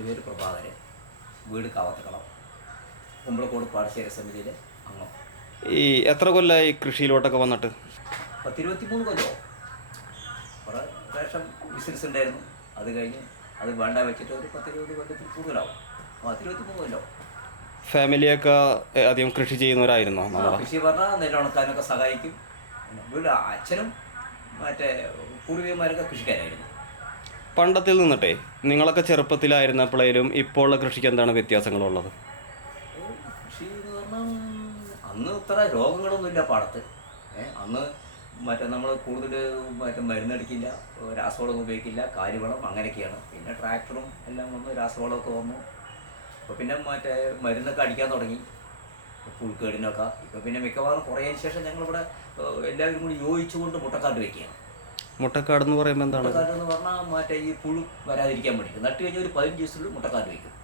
എന്റെ പേര് പ്രഭാകരൻ വീട് കാവത്തക്കളം കുമ്പളക്കോട് പാടശേഖര സമിതിയിലെ അംഗം. ഈ എത്ര കൊല്ലമായി കൃഷിയിലോട്ടൊക്കെ വന്നിട്ട്? പത്തിരുപത്തി മൂന്ന് കുറേ പ്രാവശ്യം ബിസിനസ് ഉണ്ടായിരുന്നു. അത് കഴിഞ്ഞ് അത് വേണ്ട വെച്ചിട്ട് ഒരു പത്തിരുപത് കൊല്ലത്തിൽ കൂടുതലാവും. പത്തിരുപത്തിമൂന്ന് കൊല്ലോ. ഫാമിലിയൊക്കെ അധികം കൃഷി ചെയ്യുന്നവരായിരുന്നു? കൃഷി പറഞ്ഞാൽ നെല്ലുണക്കാനൊക്കെ സഹായിക്കും. വീട് അച്ഛനും മറ്റേ പൂർവികന്മാരൊക്കെ കൃഷിക്കാരായിരുന്നു. പണ്ടത്തിൽ നിന്നിട്ടേ നിങ്ങളൊക്കെ ചെറുപ്പത്തിലായിരുന്നപ്പോഴേലും ഇപ്പോഴുള്ള കൃഷിക്ക് എന്താണ് വ്യത്യാസങ്ങളുള്ളത്? അന്ന് ഇത്ര രോഗങ്ങളൊന്നുമില്ല പാടത്ത്. ഏഹ് അന്ന് മറ്റേ നമ്മൾ കൂടുതൽ മറ്റേ മരുന്നടിക്കില്ല രാസവളം ഉപയോഗിക്കില്ല കാലിവളം അങ്ങനെയൊക്കെയാണ്. പിന്നെ ട്രാക്ടറും എല്ലാം വന്നു രാസവളമൊക്കെ വന്നു. അപ്പോൾ പിന്നെ മറ്റേ മരുന്നൊക്കെ അടിക്കാൻ തുടങ്ങി. പുഴുക്കേടിനൊക്കെ ഇപ്പോൾ പിന്നെ മിക്കവാറും കുറേ ശേഷം ഞങ്ങളിവിടെ എല്ലാവരും കൂടി യോജിച്ചുകൊണ്ട് മുട്ടക്കാട്ട് വയ്ക്കുകയാണ് മുട്ടക്കാട് എന്ന് പറയുമ്പോൾ എന്താണ്? മുട്ടക്കാട് എന്ന് പറഞ്ഞാൽ മറ്റേ ഈ പുഴു വരാതിരിക്കാൻ വേണ്ടി. നട്ട് കഴിഞ്ഞാൽ ഒരു പതിനഞ്ച് ദിവസത്തിനുള്ളിൽ മുട്ടക്കാട് വയ്ക്കും.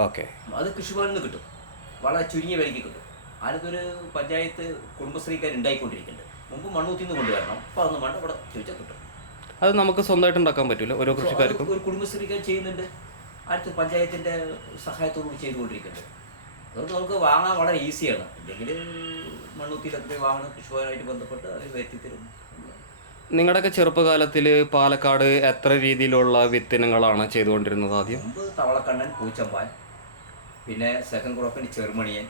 ഓക്കെ. അത് കൃഷിഭവനിൽ നിന്ന് കിട്ടും. വളരെ ചുരുങ്ങിയ വിലയ്ക്ക് കിട്ടും. ആനത്തൊരു പഞ്ചായത്ത് കുടുംബശ്രീക്കാർ ഉണ്ടായിക്കൊണ്ടിരിക്കുന്നുണ്ട്. മുമ്പ് മണ്ണൂത്തിൽ നിന്ന് കൊണ്ടുവരണം. അപ്പോൾ അതൊന്നും വേണ്ട. ഇവിടെ ചോദിച്ചാൽ കിട്ടും. അത് നമുക്ക് സ്വന്തമായിട്ട് ഉണ്ടാക്കാൻ പറ്റില്ല ഓരോ കൃഷിക്കാർക്കും? ഒരു കുടുംബശ്രീക്കാർ ചെയ്യുന്നുണ്ട്. അടുത്ത പഞ്ചായത്തിന്റെ സഹായത്തോടുകൂടി ചെയ്തുകൊണ്ടിരിക്കുന്നുണ്ട്. അതുകൊണ്ട് നമുക്ക് വാങ്ങാൻ വളരെ ഈസിയാണ് ഇല്ലെങ്കിൽ മണ്ണൂത്തിയിലൊക്കെ പോയി വാങ്ങണം. കൃഷിഭവനായിട്ട് ബന്ധപ്പെട്ട് അവർ വരുത്തിത്തരും നിങ്ങളുടെയൊക്കെ ചെറുപ്പകാലത്തിൽ പാലക്കാട് എത്ര രീതിയിലുള്ള വിത്തിനങ്ങളാണ് ചെയ്തുകൊണ്ടിരുന്നത് ആദ്യം? തവളക്കണ്ണൻ പൂച്ചമ്പാൻ പിന്നെ സെക്കൻഡ് ക്രോപ്പിന് ചെറുമണിയൻ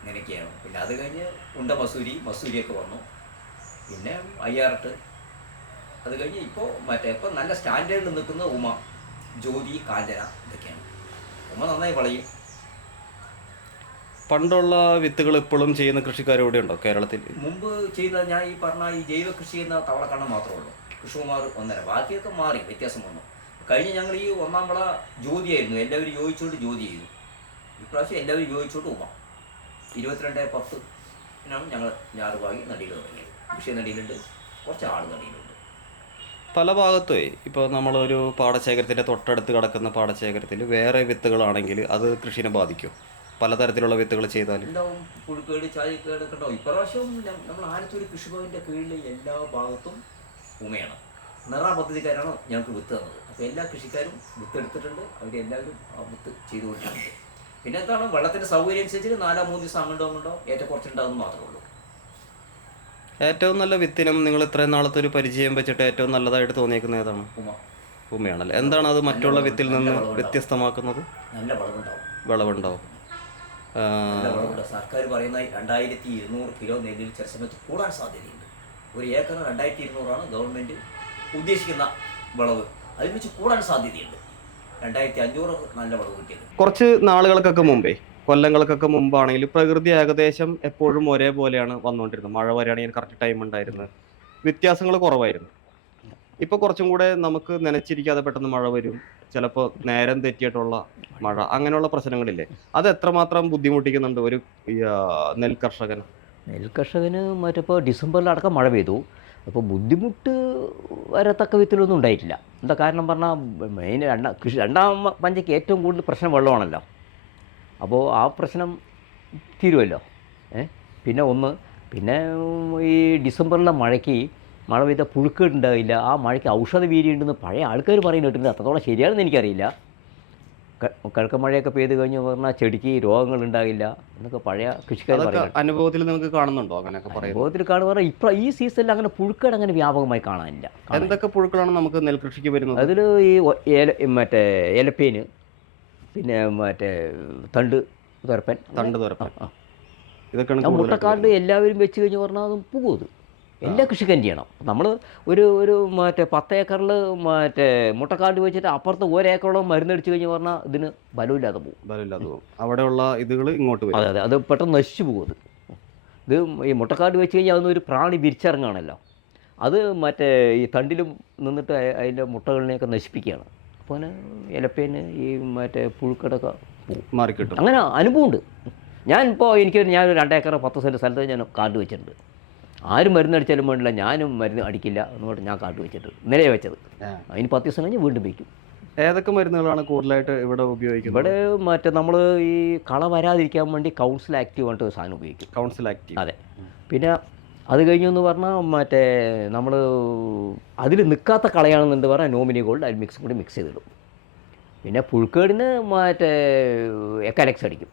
ഇങ്ങനെയൊക്കെയാണ്. പിന്നെ അത് കഴിഞ്ഞ് ഉണ്ട മസൂരി മസൂരിയൊക്കെ വന്നു. പിന്നെ അയ്യാറട്ട്. അത് കഴിഞ്ഞ് ഇപ്പോൾ മറ്റേ ഇപ്പോൾ നല്ല സ്റ്റാൻഡേർഡിൽ നിൽക്കുന്ന ഉമ ജ്യോതി കാഞ്ചന ഇതൊക്കെയാണ്. ഉമ നന്നായി വളയും. പണ്ടുള്ള വിത്തുകൾ ഇപ്പോഴും ചെയ്യുന്ന കൃഷിക്കാർ ഇവിടെ ഉണ്ടോ കേരളത്തിൽ? മുമ്പ് ചെയ്ത ഞാൻ ഈ പറഞ്ഞ ഈ ജൈവ കൃഷി എന്ന തവളക്കണ്ണം മാത്രമേ ഉള്ളൂ. കൃഷിമാർ ഒന്നര. ബാക്കിയൊക്കെ മാറി വ്യത്യാസം വന്നു. കഴിഞ്ഞ് ഞങ്ങൾ ഈ ഒന്നാം വിള ജ്യോതിയായിരുന്നു എല്ലാവരും യോജിച്ചുകൊണ്ട് ജ്യോതി ചെയ്തു. ഇപ്രാവശ്യം എല്ലാവരും യോജിച്ചുകൊണ്ട് ഉമ ഇരുപത്തിരണ്ട് പത്ത് ാണ് ഞങ്ങൾ ഞാറുപാകി നടിയിൽ തുടങ്ങിയത്. കൃഷി നടിയിലുണ്ട് കുറച്ച് ആൾ നടിയിലുണ്ട് പല ഭാഗത്തുമേ ഇപ്പോൾ നമ്മളൊരു പാടശേഖരത്തിന്റെ തൊട്ടടുത്ത് കിടക്കുന്ന പാടശേഖരത്തിൽ വേറെ വിത്തുകളാണെങ്കിൽ അത് കൃഷിനെ ബാധിക്കും. പലതരത്തിലുള്ള വിത്തുകൾ ചെയ്താൽ ഉണ്ടാവും പുഴുക്കേട് ചായക്കേട് ഒക്കെ ഉണ്ടാവും. ഇപ്രാവശ്യം നമ്മൾ ആലത്തൂർ കൃഷിഭവന്റെ കീഴിൽ എല്ലാ ഭാഗത്തും ഉമയാണ്. നിറ പദ്ധതിക്കാരാണ് ഞങ്ങൾക്ക് വിത്ത് തന്നത്. അപ്പോൾ എല്ലാ കൃഷിക്കാരും വിത്ത് എടുത്തിട്ടുണ്ട്. അവരെല്ലാവരും ആ വിത്ത് കൊണ്ടിട്ടുണ്ട് പിന്നെ എന്താണ്? വെള്ളത്തിന്റെ സൗകര്യം അനുസരിച്ച് നാലോ മൂന്ന് ദിവസം അങ്ങോട്ടോ അങ്ങോട്ടോ ഏറ്റക്കുറച്ചുണ്ടാകുന്നു മാത്രമേ ഉള്ളൂ. ഏറ്റവും നല്ല വിത്തിനും നിങ്ങൾ ഇത്രയും നാളത്തെ ഒരു പരിചയം വെച്ചിട്ട് ഏറ്റവും നല്ലതായിട്ട് തോന്നിയേക്കുന്ന ഏതാണ്? ഉമ. ഉമയാണല്ലേ? എന്താണ് അത് മറ്റുള്ള വിത്തിൽ നിന്ന് വ്യത്യസ്തമാക്കുന്നത്? നല്ല വിളവുണ്ടാവും വിളവുണ്ടാവും സർക്കാർ പറയുന്ന രണ്ടായിരത്തി ഇരുന്നൂറ് കിലോ നെല്ലിൽ ചില സമയത്ത് കൂടാൻ സാധ്യതയുണ്ട്. ഒരു ഏക്കറിന് രണ്ടായിരത്തി ഇരുന്നൂറാണ് ഗവൺമെന്റ് ഉദ്ദേശിക്കുന്ന വിളവ്. അതിൽ വെച്ച് കൂടാൻ സാധ്യതയുണ്ട്. രണ്ടായിരത്തി അഞ്ഞൂറ് നല്ല വിളവ് കിട്ടിയത്. കുറച്ച് നാളുകൾക്കൊക്കെ മുമ്പേ കൊല്ലങ്ങൾക്കൊക്കെ മുമ്പാണെങ്കിൽ പ്രകൃതി ഏകദേശം എപ്പോഴും ഒരേപോലെയാണ് വന്നുകൊണ്ടിരുന്നത്. മഴ വരികയാണെങ്കിൽ കറക്റ്റ് ടൈം ഉണ്ടായിരുന്നു വ്യത്യാസങ്ങൾ കുറവായിരുന്നു. ഇപ്പൊ കുറച്ചും കൂടെ നമുക്ക് നനച്ചിരിക്കാതെ പെട്ടെന്ന് മഴ വരും. ചിലപ്പോൾ നേരം തെറ്റിയിട്ടുള്ള മഴ അങ്ങനെയുള്ള പ്രശ്നങ്ങളില്ലേ? അത് എത്രമാത്രം ബുദ്ധിമുട്ടിക്കുന്നുണ്ട് ഒരു നെൽകർഷകന് ആ, നെൽ നെൽകർഷകന് മറ്റിപ്പോൾ ഡിസംബറിലടക്കം മഴ പെയ്തു. അപ്പോൾ ബുദ്ധിമുട്ട് വരത്തക്ക വിധത്തിലൊന്നും ഉണ്ടായിട്ടില്ല. എന്താ കാരണം പറഞ്ഞാൽ മെയിൻ രണ്ടാം കൃഷി രണ്ടാം പഞ്ചയ്ക്ക് ഏറ്റവും കൂടുതൽ പ്രശ്നം വെള്ളമാണല്ലോ. അപ്പോൾ ആ പ്രശ്നം തീരുമല്ലോ ഏ? പിന്നെ ഒന്ന് പിന്നെ ഈ ഡിസംബറിലെ മഴയ്ക്ക് മഴ പെയ്ത പുഴുക്കുണ്ടാവില്ല ആ മഴയ്ക്ക് ഔഷധ വീര്യമുണ്ടെന്ന് പഴയ ആൾക്കാർ പറയുന്നത് കേട്ടിട്ടുണ്ട്. അത്രത്തോളം ശരിയാണെന്ന് എനിക്കറിയില്ല. കിഴക്കൻ മഴയൊക്കെ പെയ്ത് കഴിഞ്ഞ് പറഞ്ഞാൽ ചെടിക്ക് രോഗങ്ങൾ ഉണ്ടാകില്ല എന്നൊക്കെ പഴയ കൃഷിക്കാർ അനുഭവത്തിൽ നമുക്ക് കാണുന്നുണ്ടോ അങ്ങനെയൊക്കെ അനുഭവത്തിൽ കാണുക ഇപ്പം ഈ സീസണിൽ അങ്ങനെ പുഴുക്കേട് അങ്ങനെ വ്യാപകമായി കാണാനില്ല. എന്തൊക്കെ പുഴുക്കളാണ് നമുക്ക് നെൽകൃഷിക്ക് വരുന്നത്? അതിൽ ഈ ഏല മറ്റേ ഏലപ്പേന് പിന്നെ മറ്റേ തണ്ട് തുരപ്പൻ. തണ്ട് തുരപ്പൻ. ഇതൊക്കെയാണ് ആ മുട്ടക്കാട് എല്ലാവരും വെച്ച് കഴിഞ്ഞ് പറഞ്ഞാൽ അതും പോകും എല്ലാ കൃഷിക്കാരും ചെയ്യണം. നമ്മൾ ഒരു ഒരു മറ്റേ പത്ത് ഏക്കറിൽ മറ്റേ മുട്ടക്കാട് വെച്ചിട്ട് അപ്പുറത്ത് ഒരേക്കറോളം മരുന്നടിച്ചു കഴിഞ്ഞ് പറഞ്ഞാൽ ഇതിന് ബലമില്ലാതെ പോകും. ബലമില്ലാതെ പോകും. അവിടെയുള്ള ഇതുകൾ ഇങ്ങോട്ട് അതെ അതെ. അത് പെട്ടെന്ന് നശിച്ചു പോകും അത്. ഇത് ഈ മുട്ടക്കാട് വെച്ച് കഴിഞ്ഞാൽ അതൊന്നും ഒരു പ്രാണി വിരിച്ചിറങ്ങുകയാണല്ലോ അത് മറ്റേ ഈ തണ്ടിലും നിന്നിട്ട് അതിന്റെ മുട്ടകളിനെയൊക്കെ നശിപ്പിക്കുകയാണ്. അപ്പോൾ ഇലപ്പേന് ഈ മറ്റേ പുഴുക്കടൊക്കെ മാറിക്കിട്ടും. അങ്ങനെ അനുഭവമുണ്ട്. ഞാൻ ഇപ്പോൾ എനിക്ക് ഞാൻ ഒരു രണ്ടേക്കർ പത്ത് സെന്റ് സ്ഥലത്ത് ഞാൻ കാട് വെച്ചിട്ടുണ്ട്. ആരും മരുന്നടിച്ചാലും വേണ്ടില്ല ഞാനും മരുന്ന് അടിക്കില്ല എന്നുകൊണ്ട് ഞാൻ കാട്ടി വെച്ചിട്ടുണ്ട് നിലയെ വെച്ചത്. അതിന് പത്ത് ദിവസം കഴിഞ്ഞ് വീണ്ടും വയ്ക്കും. ഏതൊക്കെ മരുന്നുകളാണ് കൂടുതലായിട്ട് ഇവിടെ ഉപയോഗിക്കുന്നത്? ഇവിടെ മറ്റേ നമ്മൾ ഈ കള വരാതിരിക്കാൻ വേണ്ടി കൗൺസിൽ ആക്റ്റീവ് ആയിട്ട് സാധനം ഉപയോഗിക്കും. Council active. അതെ. പിന്നെ അത് കഴിഞ്ഞു എന്ന് പറഞ്ഞാൽ മറ്റേ നമ്മൾ അതിൽ നിൽക്കാത്ത കളയാണെന്നുണ്ട് പറഞ്ഞാൽ നോമിനി ഗോൾഡ് അതിൽ മിക്സ് കൂടി മിക്സ് ചെയ്തിടും. പിന്നെ പുഴുക്കേടിന് മറ്റേ എക്കാലക്സ് അടിക്കും.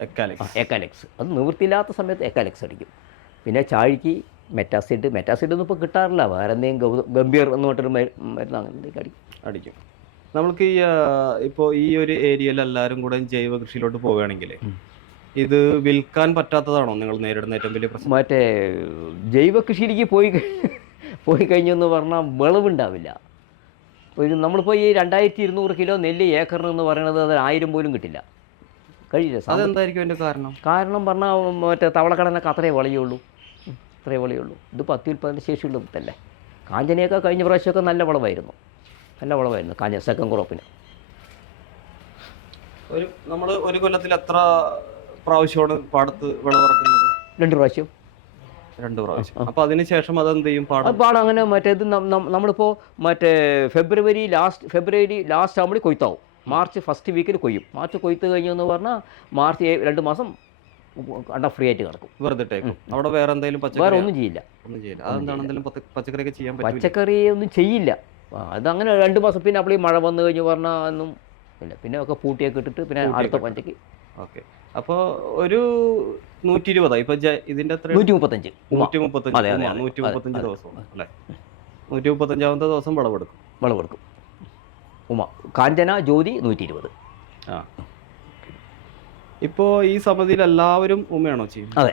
എക്കാലക്സ്. എക്കാലക്സ്. അത് നിവൃത്തിയില്ലാത്ത സമയത്ത് എക്കാലക്സ് അടിക്കും. പിന്നെ ചാഴിക്ക് മെറ്റാസിഡ് മെറ്റാസിഡ് ഒന്നും ഇപ്പോൾ കിട്ടാറില്ല. വേറെ എന്തെങ്കിലും ഗൗ- ഗംഭീർ എന്ന് പറഞ്ഞിട്ടൊരു മരുന്ന് അങ്ങനെ എന്തെങ്കിലും അടിക്കും. അടിക്കും. നമ്മൾക്ക് ഈ ഇപ്പോൾ ഈ ഒരു ഏരിയയിൽ എല്ലാവരും കൂടെ ജൈവ കൃഷിയിലോട്ട് പോവുകയാണെങ്കിൽ ഇത് വിൽക്കാൻ പറ്റാത്തതാണോ നിങ്ങൾ നേരിടുന്ന ഏറ്റവും വലിയ പ്രശ്നം? മറ്റേ ജൈവ കൃഷിയിലേക്ക് പോയി പോയി കഴിഞ്ഞെന്ന് പറഞ്ഞാൽ വിളവുണ്ടാവില്ല. ഒരു നമ്മളിപ്പോൾ ഈ രണ്ടായിരത്തി ഇരുന്നൂറ് കിലോ നെല്ല് ഏക്കറിന് എന്ന് പറയുന്നത് അത് ആയിരം പോലും കിട്ടില്ല. കഴിയില്ല? അതെന്തായിരിക്കും അതിന്റെ കാരണം? കാരണം പറഞ്ഞാൽ മറ്റേ തവളക്കടനൊക്കെ അത്രേ വിളയുള്ളൂ. ഉം, അത്രേ ഇത് ഇത് ഉൽപ്പാദന ശേഷിയുള്ള വിത്തല്ലേ കാഞ്ചനയൊക്കെ കഴിഞ്ഞ പ്രാവശ്യമൊക്കെ നല്ല വിളവായിരുന്നു. നല്ല വിളവായിരുന്നു കാഞ്ഞ സെക്കൻഡ് ക്രോപ്പിന് ഒരു നമ്മൾ ഒരു കൊല്ലത്തിൽ എത്ര പ്രാവശ്യമാണ് പാടത്ത് വിളവിറക്കുന്നത്? രണ്ട് പ്രാവശ്യം. രണ്ട് പ്രാവശ്യം. അപ്പോൾ അതിനുശേഷം അതെന്ത് ചെയ്യും പാടം? അത് പാടം അങ്ങനെ മറ്റേത് നമ്മളിപ്പോൾ മറ്റേ ഫെബ്രുവരി ലാസ്റ്റ് ഫെബ്രുവരി ലാസ്റ്റ് ആകുമ്പോൾ കൊയ്ത്താവും. മാർച്ച് ഫസ്റ്റ് വീക്കിൽ കൊയ്യും. മാർച്ച് കൊയ്ത്ത് കഴിഞ്ഞു എന്ന് പറഞ്ഞാൽ മാർച്ച് രണ്ട് മാസം അണ്ട ഫ്രീ ആയിട്ട് കിടക്കും. വെറുതെ അവിടെ വേറെ എന്തെങ്കിലും വേറെ ഒന്നും ചെയ്യില്ല. ഒന്നും ചെയ്യില്ല. അതെന്താണ് എന്തെങ്കിലും പച്ച- പച്ചക്കറിയൊക്കെ ചെയ്യാൻ പറ്റില്ല പച്ചക്കറി ഒന്നും ചെയ്യില്ല. അത് അങ്ങനെ രണ്ട് മാസം പിന്നെ അപ്പോൾ ഈ മഴ വന്നു കഴിഞ്ഞ് പറഞ്ഞാൽ ഒന്നും ഇല്ല. പിന്നെ ഒക്കെ പൂട്ടിയൊക്കെ ഇട്ടിട്ട് പിന്നെ അടുത്ത പഞ്ചക്ക് ഓക്കെ. അപ്പോൾ ഒരു നൂറ്റി ഇരുപതാ ഇപ്പൊ ഇതിന്റെ അത്ര നൂറ്റി മുപ്പത്തഞ്ച് നൂറ്റി മുപ്പത്തഞ്ച് നൂറ്റി മുപ്പത്തഞ്ച് ദിവസം അല്ലേ? നൂറ്റി മുപ്പത്തഞ്ചാമത്തെ ദിവസം വിളവെടുക്കും. വിളവെടുക്കും. ഉമ കാഞ്ചന ജ്യോതി നൂറ്റി ഇരുപത് ആ. ഇപ്പോൾ ഈ സമിതിയിൽ എല്ലാവരും ഉമ്മയാണോ ചെയ്യുന്നത്? അതെ.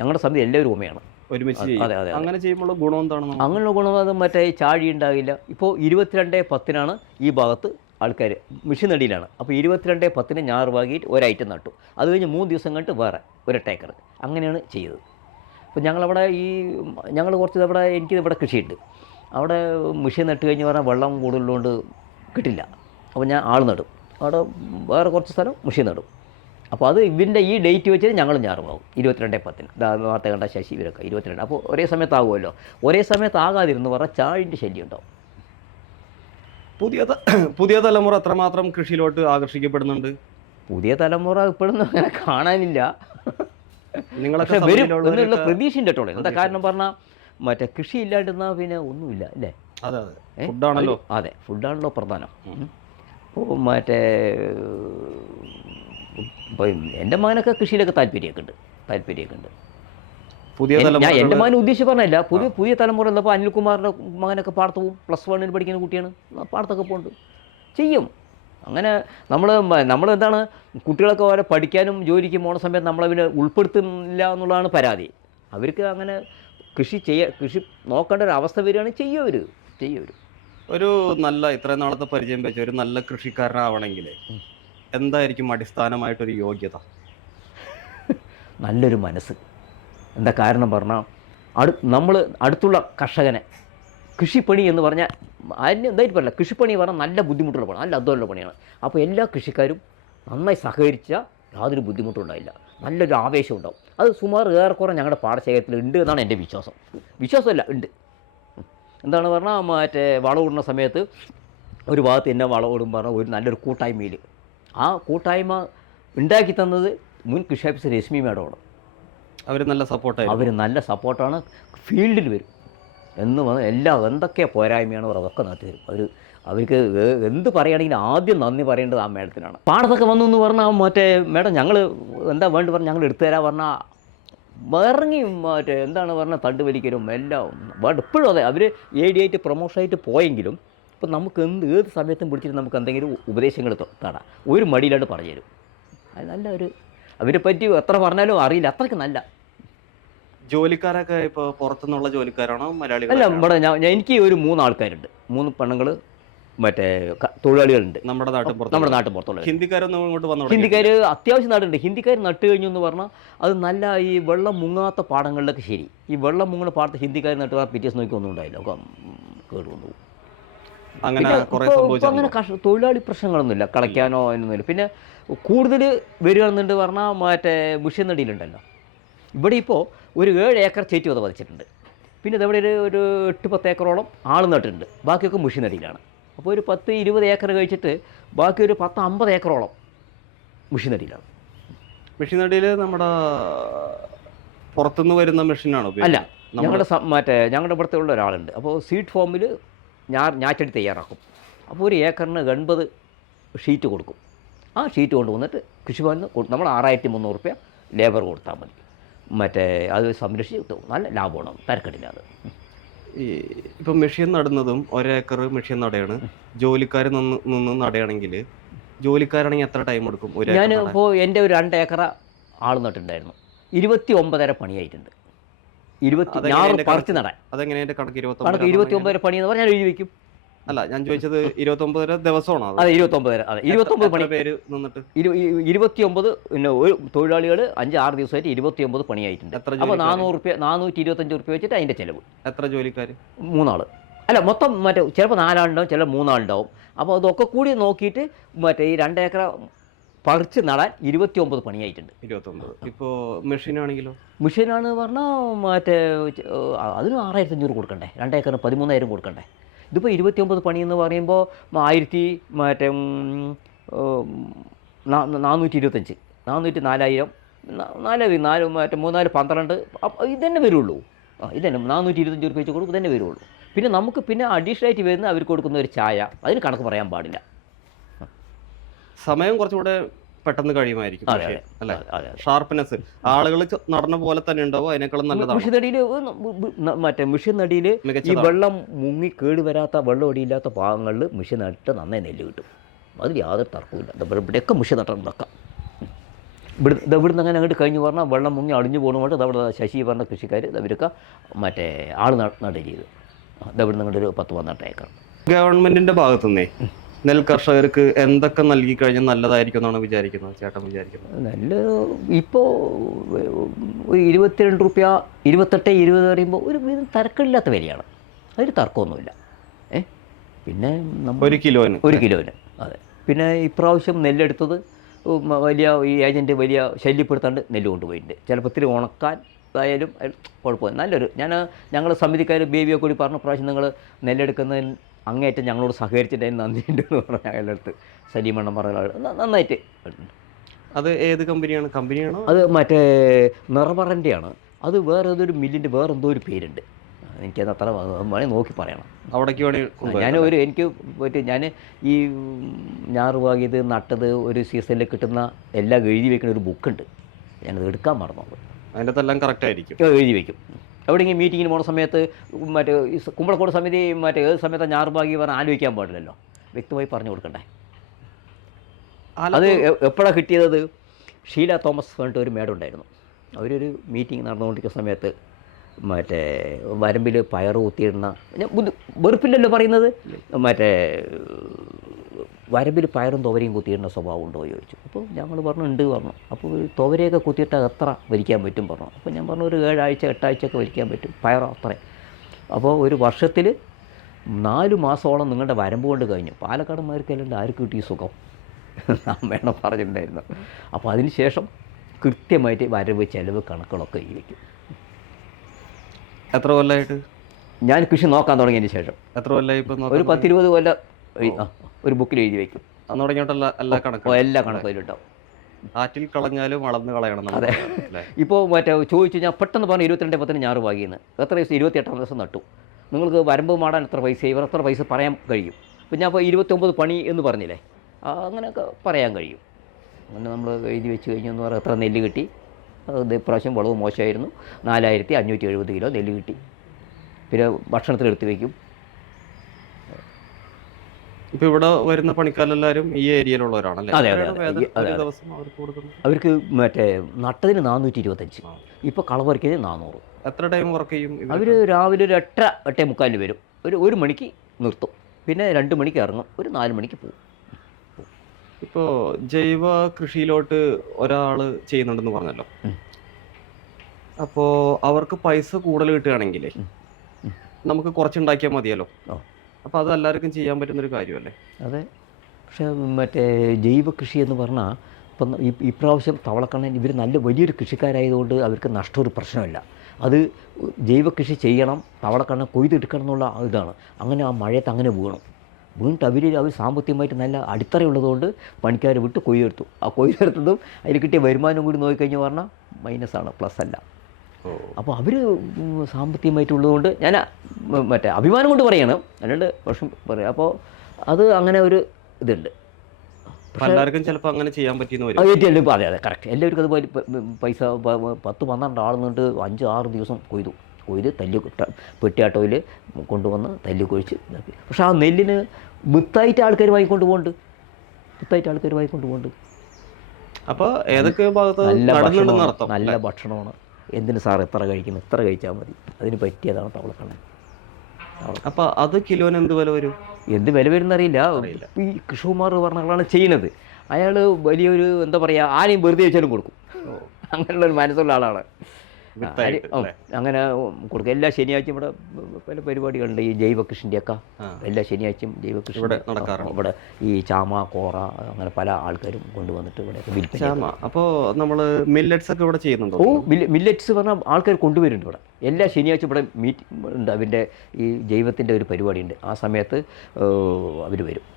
ഞങ്ങളുടെ സമിതി എല്ലാവരും ഉമയാണ് ഒരുമിച്ച് അതെ, അതെ, അതെ. അങ്ങനെ ചെയ്യുമ്പോൾ ഗുണം എന്താണ്? അങ്ങനെയുള്ള ഗുണവാദം മറ്റേ ഈ ചാഴി ഉണ്ടാകില്ല. ഇപ്പോൾ ഇരുപത്തിരണ്ട് പത്തിനാണ് ഈ ഭാഗത്ത് ആൾക്കാർ മിഷീൻ അടിയിലാണ് അപ്പോൾ ഇരുപത്തിരണ്ട് പത്തിന് ഞാറ് വാങ്ങിയിട്ട് ഒരൈറ്റം നട്ടു. അത് കഴിഞ്ഞ് മൂന്ന് ദിവസം കഴിഞ്ഞിട്ട് വേറെ ഒരു ടേക്കർ അങ്ങനെയാണ് ചെയ്തത്. അപ്പോൾ ഞങ്ങളവിടെ ഈ ഞങ്ങൾ കുറച്ച് അവിടെ എനിക്ക് ഇവിടെ കൃഷിയുണ്ട്. അവിടെ മിഷൻ നട്ട് കഴിഞ്ഞ് പറഞ്ഞാൽ വെള്ളം കൂടുതലുകൊണ്ട് കിട്ടില്ല. അപ്പോൾ ഞാൻ ആൾ നടും. അവിടെ വേറെ കുറച്ച് സ്ഥലം മിഷൻ നടും. അപ്പോൾ അത് ഇതിന്റെ ഈ ഡേറ്റ് വെച്ചിട്ട് ഞങ്ങളും ഞാറുമാവും. ഇരുപത്തിരണ്ടേ പത്തിന്. നേരത്തെ കണ്ട ശശി ഇവരൊക്കെ. ഇരുപത്തിരണ്ട്. അപ്പോൾ ഒരേ സമയത്താകുമല്ലോ ഒരേ സമയത്ത് ആകാതിരുന്ന് പറഞ്ഞാൽ ചാഴിന്റെ ശല്യം ഉണ്ടാവും പുതിയ പുതിയ തലമുറ അത്രമാത്രം കൃഷിയിലോട്ട് ആകർഷിക്കപ്പെടുന്നുണ്ട്. പുതിയ തലമുറ ഇപ്പോഴൊന്നും അങ്ങനെ കാണാനില്ല. നിങ്ങളൊക്കെ വരും എന്നുള്ള പ്രതീക്ഷ ഉണ്ട് കേട്ടോ എന്താ കാരണം പറഞ്ഞാൽ മറ്റേ കൃഷി ഇല്ലാണ്ടിരുന്നാൽ പിന്നെ ഒന്നുമില്ല അല്ലേ? അതെ അതെ? ഫുഡാണല്ലോ. അതെ ഫുഡാണല്ലോ പ്രധാനം. അപ്പോൾ മറ്റേ എന്റെ മകനൊക്കെ കൃഷിയിലൊക്കെ താല്പര്യമൊക്കെ ഉണ്ട് താല്പര്യമൊക്കെ ഉണ്ട് പുതിയ ഞാൻ എന്റെ മകൻ ഉദ്ദേശിച്ച് പറഞ്ഞല്ല പുതിയ പുതിയ തലമുറ ഉള്ളപ്പോൾ അനിൽകുമാറിന്റെ മകനൊക്കെ പാടത്ത് പോകും. പ്ലസ് വണ്ണിന് പഠിക്കുന്ന കുട്ടിയാണ്. പാടത്തൊക്കെ പോകുന്നുണ്ട് ചെയ്യും. അങ്ങനെ നമ്മൾ നമ്മൾ എന്താണ് കുട്ടികളൊക്കെ ഓരോ പഠിക്കാനും ജോലിക്കും പോണ സമയത്ത് നമ്മളവരെ ഉൾപ്പെടുത്തുന്നില്ല എന്നുള്ളതാണ് പരാതി. അവർക്ക് അങ്ങനെ കൃഷി ചെയ്യ കൃഷി നോക്കേണ്ട ഒരു അവസ്ഥ വരികയാണെങ്കിൽ ചെയ്യവർ ചെയ്യവർ ഒരു നല്ല ഇത്രയും നാളത്തെ പരിചയം വെച്ച ഒരു നല്ല കൃഷിക്കാരനാവണമെങ്കിൽ എന്തായിരിക്കും അടിസ്ഥാനമായിട്ടൊരു യോഗ്യത? നല്ലൊരു മനസ്സ്. എന്താ കാരണം പറഞ്ഞാൽ അടു നമ്മൾ അടുത്തുള്ള കർഷകനെ കൃഷിപ്പണി എന്ന് പറഞ്ഞാൽ അതിന് എന്തായിട്ട് പറയില്ല കൃഷിപ്പണി പറഞ്ഞാൽ നല്ല ബുദ്ധിമുട്ടുള്ള പണി നല്ല അധ്വാനമുള്ള പണിയാണ്. അപ്പോൾ എല്ലാ കൃഷിക്കാരും നന്നായി സഹകരിച്ചാൽ യാതൊരു ബുദ്ധിമുട്ടും ഉണ്ടായില്ല നല്ലൊരു ആവേശം ഉണ്ടാവും. അത് സുമാർ ഏറെക്കുറെ ഞങ്ങളുടെ പാടശേഖരത്തിൽ ഉണ്ട് എന്നാണ് എന്റെ വിശ്വാസം. വിശ്വാസമല്ല ഉണ്ട്. എന്താണ് പറഞ്ഞാൽ മറ്റേ വളമിടുന്ന സമയത്ത് ഒരു ഭാഗത്ത് എന്നെ വളമിടും പറഞ്ഞാൽ ഒരു നല്ലൊരു കൂട്ടായ്മയിൽ ആ കൂട്ടായ്മ ഉണ്ടാക്കി തന്നത് മുൻ കൃഷി ഓഫീസർ രശ്മി മേഡമാണ്. അവർ നല്ല സപ്പോർട്ടായിരുന്നു. അവർ നല്ല സപ്പോർട്ടാണ്. ഫീൽഡിൽ വരും. എന്ന് വന്ന് എല്ലാം എന്തൊക്കെ പോരായ്മയാണ് അവർ അതൊക്കെ നടത്തി തരും. അവർ അവർക്ക് എന്ത് പറയുകയാണെങ്കിലും ആദ്യം നന്ദി പറയേണ്ടത് ആ മേഡത്തിനാണ്. പാടത്തൊക്കെ വന്നു എന്ന് പറഞ്ഞാൽ മറ്റേ മേഡം ഞങ്ങൾ എന്താ വേണ്ടി പറഞ്ഞാൽ ഞങ്ങൾ എടുത്തു തരാൻ പറഞ്ഞാൽ ഇറങ്ങി മറ്റേ എന്താണ് പറഞ്ഞാൽ തണ്ട് വലിക്കലും എല്ലാം വേണ്ട. ഇപ്പോഴും അതെ അവർ എ ഡി ആയിട്ട് പ്രൊമോഷനായിട്ട് പോയെങ്കിലും ഇപ്പം നമുക്ക് എന്ത് ഏത് സമയത്തും പിടിച്ചിട്ട് നമുക്ക് എന്തെങ്കിലും ഉപദേശങ്ങൾ തടാം. ഒരു മടിയിലാണ്ട് പറഞ്ഞു തരും. അത് നല്ല ഒരു അവരെ പറ്റി എത്ര പറഞ്ഞാലും അറിയില്ല. അത്രയ്ക്ക് നല്ല. ജോലിക്കാരൊക്കെ ഇപ്പോൾ പുറത്തുനിന്നുള്ള ജോലിക്കാരാണോ അല്ല മലയാളികൾ ഇവിടെ ഞാൻ എനിക്ക് ഒരു മൂന്ന് ആൾക്കാരുണ്ട് മൂന്ന് പെണ്ണുങ്ങൾ മറ്റേ തൊഴിലാളികളുണ്ട്. നമ്മുടെ നാട്ടിൽ നമ്മുടെ നാട്ടിൽ പുറത്തുള്ള ഹിന്ദിക്കാരൊന്നും ഇങ്ങോട്ട് വന്നു ഹിന്ദിക്കാർ അത്യാവശ്യം നാടുണ്ട് ഹിന്ദിക്കാർ നട്ട് കഴിഞ്ഞു എന്ന് പറഞ്ഞാൽ അത് നല്ല ഈ വെള്ളം മുങ്ങാത്ത പാടങ്ങളിലൊക്കെ ശരി. ഈ വെള്ളം മുങ്ങുന്ന പാടത്ത് ഹിന്ദിക്കാർ നട്ട് പിറ്റേസ് നോക്കി ഒന്നും ഉണ്ടായില്ല. ഒക്കെ കേട് വന്നു പോകും. അങ്ങനെ അങ്ങനെ സംഭവിച്ചു തൊഴിലാളി പ്രശ്നങ്ങളൊന്നുമില്ല കളയ്ക്കാനോ എന്നൊന്നുമില്ല പിന്നെ കൂടുതൽ വരികയാണെന്നുണ്ട് പറഞ്ഞാൽ മറ്റേ മുഷ്യനടിയിലുണ്ടല്ലോ ഇവിടെ ഇപ്പോൾ ഒരു ഏഴ് ഏക്കർ ചേറ്റി വധ പതിച്ചിട്ടുണ്ട് പിന്നെ ഇതവിടെ ഒരു ഒരു എട്ട് പത്ത് ഏക്കറോളം ആൾ നട്ടിട്ടുണ്ട്. ബാക്കിയൊക്കെ മുഷിനടിയിലാണ് അപ്പോൾ ഒരു പത്ത് ഇരുപത് ഏക്കർ കഴിച്ചിട്ട് ബാക്കി ഒരു പത്ത് അമ്പത് ഏക്കറോളം മുഷിനടിയിലാണ് മെഷീനടിയിൽ നമ്മുടെ പുറത്തുനിന്ന് വരുന്ന മെഷീനാണോ അല്ല ഞങ്ങളുടെ മറ്റേ ഞങ്ങളുടെ ഇവിടുത്തെ ഉള്ള ഒരാളുണ്ട്. അപ്പോൾ സീറ്റ് ഫോമിൽ ഞാ ഞാറ്റടി തയ്യാറാക്കും. അപ്പോൾ ഒരു ഏക്കറിന് എൺപത് ഷീറ്റ് കൊടുക്കും. ആ ഷീറ്റ് കൊണ്ടുവന്നിട്ട് കൃഷിഭവനിൽ നമ്മൾ ആറായിരത്തി മുന്നൂറ് റുപ്യ ലേബർ കൊടുത്താൽ മതി. മറ്റേ അത് സംരക്ഷിച്ച് കിട്ടും. നല്ല ലാഭമാണ് തരക്കെട്ടില്ല അത്. ഈ ഇപ്പം മെഷീൻ നടുന്നതും ഒരേക്കർ മെഷീൻ നടയാണ്. ജോലിക്കാർ നിന്ന് നിന്ന് നടയാണെങ്കിൽ ജോലിക്കാരാണെങ്കിൽ എത്ര ടൈം എടുക്കും? ഞാൻ? ഇപ്പോൾ എന്റെ ഒരു രണ്ട് ഏക്കറ ആൾ നട്ടിട്ടുണ്ടായിരുന്നു. ഇരുപത്തി ഒമ്പതര പണിയായിട്ടുണ്ട്. ഇരുപത്തി അതെങ്ങനെ ഞാറ് അതിന്റെ പറിച്ച് നടാൻ. അതെങ്ങനെ അതിന്റെ കണക്ക് കണക്ക് ഇരുപത്തി ഒമ്പത് ഒമ്പതര പണി എന്ന് പറഞ്ഞാൽ എഴുതി വെക്കും. അല്ല ഞാൻ ചോദിച്ചത് ഇരുപത്തി ഒമ്പതര ദിവസമാണോ അതെ? അതെ ഇരുപത്തൊമ്പതര അതെ. ഇരുപത്തൊമ്പത് പണി. പേര് നിന്നിട്ട്? ഇരുപത്തി ഒമ്പത് പിന്നെ ഒരു തൊഴിലാളികൾ അഞ്ച് ആറ് ദിവസമായിട്ട് ഇരുപത്തിയൊമ്പത് പണിയായിട്ടുണ്ട്. എത്ര അപ്പോൾ? നാനൂറ് റുപ്യ നാനൂറ്റി ഇരുപത്തഞ്ച് റുപ്യ വെച്ചിട്ട് അതിന്റെ ചിലവ്. എത്ര ജോലിക്കാർ മൂന്നാൾ. അല്ല മൊത്തം മറ്റേ ചിലപ്പോൾ നാലാളുണ്ടാവും ചില മൂന്നാളുണ്ടാവും. അപ്പോൾ അതൊക്കെ കൂടി നോക്കിയിട്ട് മറ്റേ ഈ രണ്ടേക്കറ പറിച്ച് നടാൻ ഇരുപത്തിയൊമ്പത് പണിയായിട്ടുണ്ട്. ഇരുപത്തി ഒമ്പത് ഇപ്പോ മെഷീൻ ആണെങ്കിലോ മിഷീനാണ് പറഞ്ഞാൽ മറ്റേ അതിന് ആറായിരത്തി അഞ്ഞൂറ് കൊടുക്കണ്ടേ. രണ്ടേക്കറിന് പതിമൂന്നായിരം കൊടുക്കണ്ടേ. ഇതിപ്പോൾ ഇരുപത്തിയൊമ്പത് പണി എന്ന് പറയുമ്പോൾ ആയിരത്തി മറ്റേ നാനൂറ്റി ഇരുപത്തഞ്ച് നാനൂറ്റി നാലായിരം നാല് നാല് മറ്റേ മൂന്നാൽ പന്ത്രണ്ട് ഇതന്നെ വരുള്ളൂ. ആ ഇതന്നെ നാനൂറ്റി ഇരുപത്തഞ്ച് രൂപ വെച്ച് കൊടുക്കും ഇതന്നെ വരുള്ളൂ. പിന്നെ നമുക്ക് പിന്നെ അഡീഷണൽ ആയിട്ട് വരുന്ന അവർക്ക് കൊടുക്കുന്ന ഒരു ചായ അതിന് കണക്ക് പറയാൻ പാടില്ല. സമയം കുറച്ചുകൂടെ പെട്ടെന്ന് കഴിയുമായിരിക്കും. അതെ അല്ലേ? അതെ അതെ. ഷാർപ്പ്നെസ് ആളുകൾ നടന്ന പോലെ തന്നെ ഉണ്ടാവും അതിനേക്കാളും നല്ലതാണ്. മുഷിനടിയിൽ മറ്റേ മിഷൻ നടിയിൽ ഈ മികച്ചതാണ്. വെള്ളം മുങ്ങി കേട് വരാത്ത വെള്ളം ഒടിയില്ലാത്ത ഭാഗങ്ങളിൽ മിഷൻ നട്ട് നന്നായി നെല്ല് കിട്ടും. അതിൽ യാതൊരു തർക്കമില്ല ദാ ഇവിടെ- ഇവിടെയൊക്കെ മിഷൻ നടക്കാം. ഇവിടെ ദാ ഇവിടുന്ന് അങ്ങനെ അങ്ങോട്ട് കഴിഞ്ഞ് പറഞ്ഞാൽ വെള്ളം മുങ്ങി അടിഞ്ഞു പോകുന്നതുകൊണ്ട് അവിടെ ശശി പറഞ്ഞ കൃഷിക്കാർ ഇവരൊക്കെ മറ്റേ ആൾ നട ചെയ്ത്. ദാ ഇവിടുന്ന് അങ്ങോട്ട് ഒരു പത്ത് പന്ത്രണ്ട് ഏക്കർ. ഗവൺമെന്റിന്റെ ഭാഗത്തുനിന്നേ. നെൽ കർഷകർക്ക് എന്തൊക്കെ നൽകി കഴിഞ്ഞാൽ നല്ലതായിരിക്കും എന്നാണ് വിചാരിക്കുന്നത്? ചേട്ടൻ വിചാരിക്കുന്നത്. നല്ല ഇപ്പോൾ ഒരു ഇരുപത്തിരണ്ട് റുപ്യ ഇരുപത്തെട്ട് ഇരുപത് പറയുമ്പോൾ ഒരു വിധം തർക്കമില്ലാത്ത വിലയാണ്. അതിൽ തർക്കമൊന്നുമില്ല. ഏ? പിന്നെ ഒരു കിലോന്. ഒരു കിലോന്. അതെ. പിന്നെ ഇപ്രാവശ്യം നെല്ലെടുത്തത് വലിയ ഈ ഏജന്റ് വലിയ ശല്യപ്പെടുത്താണ്ട് നെല്ല് കൊണ്ടുപോയിട്ടുണ്ട്. ചിലപ്പോൾ ഇത്തിരി ഉണക്കാൻ ആയാലും അയാൾ കുഴപ്പമില്ല. നല്ലൊരു ഞാൻ ഞങ്ങൾ സമിതിക്കാർ ബേബിയെ കൂടി പറഞ്ഞ പ്രാവശ്യം നിങ്ങൾ നെല്ലെടുക്കുന്നതിന് അങ്ങേയറ്റം ഞങ്ങളോട് സഹകരിച്ചിട്ട് നന്ദി നന്ദിയുണ്ട് എന്ന് പറഞ്ഞ അയാളുടെ അടുത്ത് സലീമണ്ണം പറഞ്ഞ ആൾ നന്നായിട്ട് അത് ഏത് കമ്പനിയാണ്? കമ്പനിയാണോ? അത് മറ്റേ നിറവറന്റെയാണ് അത് വേറെ ഏതൊരു മില്ലിന്റെ വേറെ എന്തോ ഒരു പേരുണ്ട്. എനിക്കത് അത്ര വേണമെങ്കിൽ നോക്കി പറയണം. അവിടേക്ക് ഞാൻ ഒരു എനിക്ക് പറ്റി ഞാൻ ഈ ഞാറ് വാങ്ങിയത് നട്ടത് ഒരു സീസണിൽ കിട്ടുന്ന എല്ലാം എഴുതി വെക്കുന്ന ഒരു ബുക്കുണ്ട്. ഞാനത് എടുക്കാൻ മറന്നു അതിന്റെ എല്ലാം കറക്റ്റ് ആയിരിക്കും എഴുതി വെക്കും. എവിടെയെങ്കിലും മീറ്റിങ്ങിന് പോണ സമയത്ത് മറ്റേ ഈ കുമ്പളക്കോട് സമിതി മറ്റേ ഏത് സമയത്ത് ഞാറ് വാങ്ങി പറഞ്ഞാൽ ആലോചിക്കാൻ പാടില്ലല്ലോ. വ്യക്തമായി പറഞ്ഞു കൊടുക്കണ്ടേ. അത് എപ്പോഴാണ് കിട്ടിയത്? ഷീല തോമസ് പറഞ്ഞിട്ട് ഒരു മേഡം ഉണ്ടായിരുന്നു. അവരൊരു മീറ്റിംഗ് നടന്നുകൊണ്ടിരിക്കുന്ന സമയത്ത് മറ്റേ വരമ്പിൽ പയറ് കുത്തിയിടുന്ന ഞാൻ ബുദ്ധി വെറുപ്പില്ലല്ലോ പറയുന്നത്? മറ്റേ വരമ്പിൽ പയറും തുവരയും കുത്തിയിടുന്ന സ്വഭാവം ഉണ്ടോ ചോദിച്ചു. അപ്പോൾ ഞങ്ങൾ പറഞ്ഞു ഉണ്ട് പറഞ്ഞു. അപ്പോൾ ഒരു തുവരയൊക്കെ കുത്തിയിട്ട് എത്ര വലിക്കാൻ പറ്റും പറഞ്ഞു. അപ്പോൾ ഞാൻ പറഞ്ഞു ഒരു ഏഴാഴ്ച എട്ടാഴ്ചയൊക്കെ വലിക്കാൻ പറ്റും പയറോ അത്രയും അപ്പോൾ ഒരു വർഷത്തിൽ നാല് മാസോളം നിങ്ങളുടെ വരമ്പ് കൊണ്ട് കഴിഞ്ഞു. പാലക്കാടന്മാർക്കല്ലാണ്ട് ആർക്ക് കിട്ടി സുഖം? വേണം പറഞ്ഞിട്ടുണ്ടായിരുന്നു. അപ്പോൾ അതിന് ശേഷം കൃത്യമായിട്ട് വരവ് ചെലവ് കണക്കുകളൊക്കെ ഇരിക്കും എത്ര കൊല്ലമായിട്ട് ഞാൻ കൃഷി നോക്കാൻ തുടങ്ങിയതിന് ശേഷം. എത്ര കൊല്ലമായി ഇപ്പൊ ഒരു പത്തിരുപത് കൊല്ലം ഒരു ബുക്കിൽ എഴുതി വെക്കും. അന്ന് തുടങ്ങിയിട്ടുള്ള എല്ലാ കണക്കും. എല്ലാ കണക്കും അതിലുണ്ടാവും ആറ്റിൽ കളഞ്ഞാലും വളർന്നു കളയണം അതെ. ഇപ്പോൾ മറ്റേ ചോദിച്ചു ഞാൻ പെട്ടെന്ന് പറഞ്ഞു ഇരുപത്തിരണ്ട് പത്തിന് ഞാറ് വാങ്ങിയെന്ന്. എത്ര ദിവസം? ഇരുപത്തിയെട്ടാം ദിവസം നട്ടു. നിങ്ങൾക്ക് വരമ്പ് മാടാൻ എത്ര പൈസ ഇവർ എത്ര പൈസ പറയാൻ കഴിയും? ഇപ്പം ഞാൻ ഇപ്പോൾ ഇരുപത്തൊമ്പത് പണി എന്ന് പറഞ്ഞില്ലേ? അങ്ങനെയൊക്കെ പറയാൻ കഴിയും. അങ്ങനെ നമ്മൾ എഴുതി വെച്ച് കഴിഞ്ഞു എന്ന് പറഞ്ഞാൽ എത്ര നെല്ല് കിട്ടി? അത് ഇപ്രാവശ്യം വളവ് മോശമായിരുന്നു. നാലായിരത്തി അഞ്ഞൂറ്റി എഴുപത് കിലോ നെല്ല് കിട്ടി. പിന്നെ ഭക്ഷണത്തിൽ എടുത്തു വയ്ക്കും ഇപ്പൊ ഇവിടെ വരുന്ന പണിക്കാരെല്ലാരും ഈ ഏരിയയിലുള്ളവരാണല്ലേ? അതെ, അതെ, ദിവസം അവർക്ക് അവർക്ക് മറ്റേ നട്ടതിന് നാനൂറ്റി ഇരുപത്തഞ്ച് ഇപ്പൊ കളവറിക്കതിന് നാനൂറ്. എത്ര ടൈം വർക്ക് ചെയ്യും അവർ അവർ രാവിലെ ഒരു എട്ടര എട്ടേ മുക്കാലിന് വരും. ഒരു ഒരു മണിക്ക് നിർത്തും. പിന്നെ രണ്ട് മണിക്ക് ഇറങ്ങും. ഒരു നാല് മണിക്ക് പോകും ഇപ്പോ ജൈവ കൃഷിയിലോട്ട് ഒരാൾ ചെയ്യുന്നുണ്ടെന്ന് പറഞ്ഞല്ലോ. അപ്പോ അവർക്ക് പൈസ കൂടുതൽ കിട്ടുകയാണെങ്കിൽ. നമുക്ക് കുറച്ചുണ്ടാക്കിയാൽ മതിയല്ലോ. ഓ. അപ്പൊ അത് എല്ലാവർക്കും ചെയ്യാൻ പറ്റുന്ന ഒരു കാര്യമല്ലേ? അതെ. പക്ഷേ മറ്റേ ജൈവ കൃഷി എന്ന് പറഞ്ഞാൽ ഇപ്പം ഇപ്രാവശ്യം തവളക്കണ്ണൻ ഇവർ നല്ല വലിയൊരു കൃഷിക്കാരായതുകൊണ്ട് അവർക്ക് നഷ്ടം ഒരു പ്രശ്നമില്ല. അത് ജൈവ കൃഷി ചെയ്യണം തവളക്കണ്ണൻ കൊയ്തെടുക്കണം എന്നുള്ള ഇതാണ്. അങ്ങനെ ആ മഴയത്ത് അങ്ങനെ വീണു. വീണിട്ട് അവർ അവർ സാമ്പത്തികമായിട്ട് നല്ല അടിത്തറയുള്ളതുകൊണ്ട് പണിക്കാർ വിട്ട് കൊയ്തെടുത്തു. ആ കൊയ്തെടുത്തതും അതിൽ കിട്ടിയ വരുമാനം കൂടി നോക്കിക്കഴിഞ്ഞ് പറഞ്ഞാൽ ആണ് പ്ലസ് അല്ല. അപ്പോൾ അവർ സാമ്പത്തികമായിട്ടുള്ളതുകൊണ്ട് ഞാൻ മറ്റേ അഭിമാനം കൊണ്ട് പറയണം. അല്ലാണ്ട് വർഷം പറയാം. അപ്പോൾ അത് അങ്ങനെ ഒരു ഇതുണ്ട്. പലർക്കും ചിലപ്പോൾ അങ്ങനെ ചെയ്യാൻ പറ്റിയെന്ന് അത് അതെ അതെ കറക്റ്റ് എല്ലാവർക്കും പ- പൈസ പത്ത് പന്ത്രണ്ട് ആൾ നിന്നിട്ട് അഞ്ച് ആറ് ദിവസം കൊയ്തു. കൊയ്ത് തല്ലി പെട്ടിയാട്ടോയിൽ കൊണ്ടുവന്ന് തല്ലി കൊഴിച്ച് പക്ഷെ ആ നെല്ലിന് മുത്തായിട്ട് ആൾക്കാർ വാങ്ങിക്കൊണ്ട് പോകുന്നുണ്ട് മുത്തായിട്ട് ആൾക്കാർ വാങ്ങിക്കൊണ്ട് പോകുന്നുണ്ട് അപ്പോൾ ഏതൊക്കെ ഭാഗത്ത് നല്ല ഭക്ഷണമാണ് നല്ല ഭക്ഷണമാണ്. എന്തിന് സാർ എത്ര കഴിക്കുന്നു? എത്ര കഴിച്ചാൽ മതി? അതിന് പറ്റിയതാണ് തവളക്കണ്ണൻ അപ്പോൾ അത് കിലോന് എന്ത് വില വരും? എന്ത് വില വരുന്നറിയില്ല ഈ കൃഷ്ണകുമാർ പറഞ്ഞാണ് ചെയ്യുന്നത്. അയാൾ വലിയൊരു എന്താ പറയുക ആരെയും വെറുതെ വെച്ചാലും കൊടുക്കും. അങ്ങനെയുള്ള ഒരു മനസ്സുള്ള ആളാണ്. അങ്ങനെ കൊടുക്കുക എല്ലാ ശനിയാഴ്ചയും ഇവിടെ പല പരിപാടികളുണ്ട്. ഈ ജൈവ ഒക്കെ ആ. എല്ലാ ശനിയാഴ്ചയും ജൈവകൃഷി ഇവിടെ ഈ ചാമ കോറ അങ്ങനെ പല ആൾക്കാരും കൊണ്ടുവന്നിട്ട് ഇവിടെ അപ്പോൾ നമ്മൾ മില്ലറ്റ്സ് ഒക്കെ ഇവിടെ ചെയ്യുന്നുണ്ട്? ഓ മില്ല മില്ലറ്റ്സ് പറഞ്ഞാൽ ആൾക്കാർ കൊണ്ടുവരുന്നുണ്ട് ഇവിടെ. എല്ലാ ശനിയാഴ്ച ഇവിടെ മീറ്റ് ഉണ്ട്. അവന്റെ ഈ ജൈവത്തിന്റെ ഒരു പരിപാടിയുണ്ട്. ആ സമയത്ത് അവർ വരും.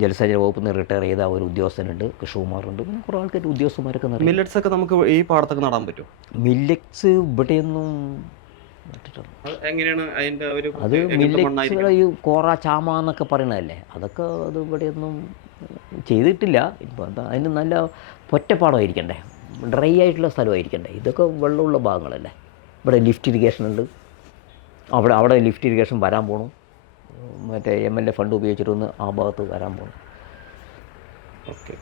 ജലസേചന വകുപ്പിൽ നിന്ന് റിട്ടയർ ചെയ്ത ഒരു ഉദ്യോഗസ്ഥനുണ്ട് കൃഷ്ണകുമാറുണ്ട്. പിന്നെ കുറേ ആൾക്കാർ ഉദ്യോഗസ്ഥന്മാരൊക്കെ നടക്കും മില്ലറ്റ്സ് ഒക്കെ നമുക്ക് ഈ പാടത്തൊക്കെ നടാൻ പറ്റും മില്ലറ്റ്സ് ഇവിടെയൊന്നും. എങ്ങനെയാണ് ഒരു അത് മില്ലറ്റ്സുകളെ? ഈ കോറ ചാമ എന്നൊക്കെ പറയണതല്ലേ? അതൊക്കെ അത് ഇവിടെയൊന്നും ചെയ്തിട്ടില്ല. ഇപ്പം എന്താ അതിന് നല്ല പൊറ്റപ്പാടമായിരിക്കണ്ടേ ഡ്രൈ ആയിട്ടുള്ള സ്ഥലമായിരിക്കണ്ടേ? ഇതൊക്കെ വെള്ളമുള്ള ഭാഗങ്ങളല്ലേ? ഇവിടെ ലിഫ്റ്റ് ഇറിഗേഷൻ ഉണ്ട് അവിടെ അവിടെ ലിഫ്റ്റ് ഇറിഗേഷൻ വരാൻ പോകണം മറ്റേ എം എൽ എ ഫണ്ട് ഉപയോഗിച്ചിട്ടൊന്ന് ആ ഭാഗത്ത് വരാൻ പോകുന്നു ഓക്കെ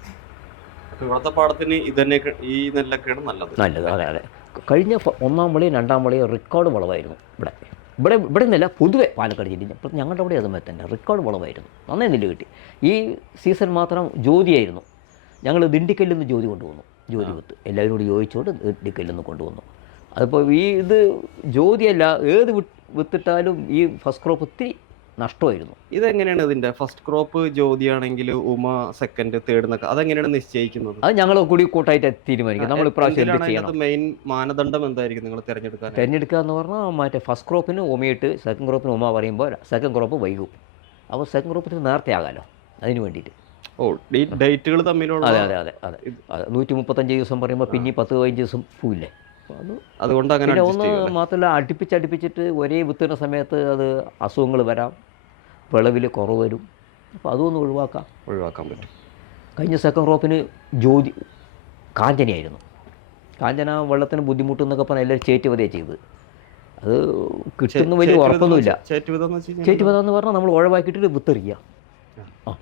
അപ്പൊ ഇവിടുത്തെ പാടത്തിന് ഇതന്നെ ഈ നെല്ലൊക്കെയാണ് നല്ലത്. നല്ലത് അതെ അതെ. കഴിഞ്ഞ ഒന്നാം വിളയും രണ്ടാം വിളയും റെക്കോർഡ് വളവായിരുന്നു ഇവിടെ. ഇവിടെ ഇവിടെ നിന്നല്ല പൊതുവെ പാലക്കാട് ജില്ലയിൽ ഇപ്പം ഞങ്ങളുടെ അവിടെ അതുമായി തന്നെ റെക്കോർഡ് വളവായിരുന്നു. നന്നായി നെല്ല് കിട്ടി. ഈ സീസൺ മാത്രം ജ്യോതിയായിരുന്നു. ഞങ്ങൾ ദിണ്ടിക്കല്ലിൽ നിന്ന് ജ്യോതി കൊണ്ടുവന്നു ജ്യോതി വിത്ത്. എല്ലാവരോടും ചോദിച്ചുകൊണ്ട് ദിണ്ടിക്കല്ലിൽ നിന്ന് കൊണ്ടുവന്നു. അതിപ്പോൾ ഈ ഇത് ജ്യോതിയല്ല ഏത് വിത്തിട്ടാലും ഈ ഫസ്റ്റ് ക്രോപ്പ് ഒത്തിരി നഷ്ടമായിരുന്നു. ഇതെങ്ങനെയാണ് ഇതിന്റെ ഫസ്റ്റ് ക്രോപ്പ് ജ്യോതിയാണെങ്കിൽ ഉമ സെക്കൻഡ് തേർഡ് എന്നൊക്കെ അതെങ്ങനെയാണ് നിശ്ചയിക്കുന്നത്? അത് ഞങ്ങൾ കൂടി കൂട്ടായിട്ട് തീരുമാനിക്കും. നമ്മൾ ഇപ്രാവശ്യം മെയിൻ മാനദണ്ഡം എന്തായിരിക്കും നിങ്ങൾ തിരഞ്ഞെടുക്കുക തിരഞ്ഞെടുക്കുക എന്ന് പറഞ്ഞാൽ മറ്റേ ഫസ്റ്റ് ക്രോപ്പിന് ഉമയിട്ട് സെക്കൻഡ് ക്രോപ്പിന് ഉമ പറയുമ്പോൾ സെക്കൻഡ് ക്രോപ്പ് വൈകും. അപ്പോൾ സെക്കൻഡ് ക്രോപ്പിന് നേരത്തെ ആകാമല്ലോ അതിന് വേണ്ടിയിട്ട്. ഓ ഡേറ്റുകൾ തമ്മിലുള്ള അതെ അതെ അതെ അതെ. നൂറ്റി മുപ്പത്തഞ്ച് ദിവസം പറയുമ്പോൾ പിന്നെ പത്ത് പതിനഞ്ച് ദിവസം പോവില്ലേ? അതുകൊണ്ട് അങ്ങനെ ഒന്ന്? മാത്രമല്ല അടുപ്പിച്ചടുപ്പിച്ചിട്ട് ഒരേ വിത്തുന്ന സമയത്ത് അത് അസുഖങ്ങൾ വരാം വിളവിൽ കുറവ് വരും അപ്പോൾ അതൊന്ന് ഒഴിവാക്കാം. ഒഴിവാക്കാൻ പറ്റും. കഴിഞ്ഞ സെക്കൻഡ് ക്രോപ്പിന് ജ്യോതി കാഞ്ചനയായിരുന്നു. കാഞ്ചന വെള്ളത്തിന് ബുദ്ധിമുട്ടെന്നൊക്കെ പറഞ്ഞാൽ എല്ലാവരും ചേറ്റുവതയാണ് ചെയ്തത്. അത് കിട്ടുന്ന വലിയ ഉറപ്പൊന്നുമില്ല. ചേറ്റുവതെന്ന് ചേറ്റുവത എന്ന് പറഞ്ഞാൽ നമ്മൾ ഉഴവാക്കിയിട്ട് വിത്തെറിയുക ആ.